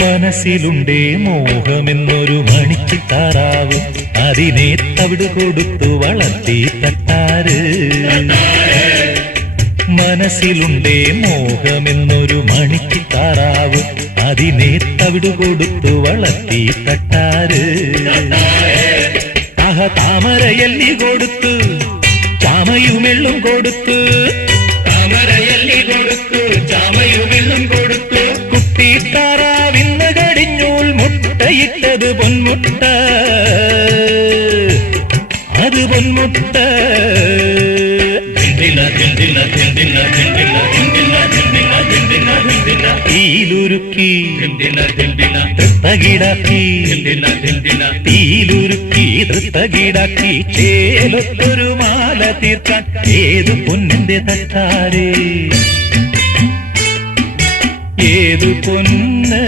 മനസ്സിലുണ്ടേ മോഹമെന്നൊരു മണിച്ചിത്താറാവ്, അതിനെ തവിട് കൊടുത്തു വളർത്തി തട്ടാര്. മനസ്സിലുണ്ടേ മോഹമെന്നൊരു മണിച്ചിത്താറാവ്, അതിനെ തവിട് കൊടുത്തു വളർത്തി തട്ടാര്. താമരയല്ലി കൊടുത്തു ചാമയുമെള്ളും കൊടുത്തു, താമരയല്ലി കൊടുത്തു ചാമയുമെള്ളും കൊടുത്തു. കുട്ടിത്താറാവിന്ന് കടിഞ്ഞൂൽ മുട്ടയിട്ടത് പൊന്മുട്ട, അത് പൊന്മുട്ട. തീയിലുരുക്കി തൃത്തകിടാക്കി, തീയിലുരുക്കി തൃത്തകിടാക്കി, ചേലൊത്തൊരു മാല തീർക്കാൻ ഏതു പൊന്നിന്റെ തട്ടാരേ, ഏതു പൊന്ന്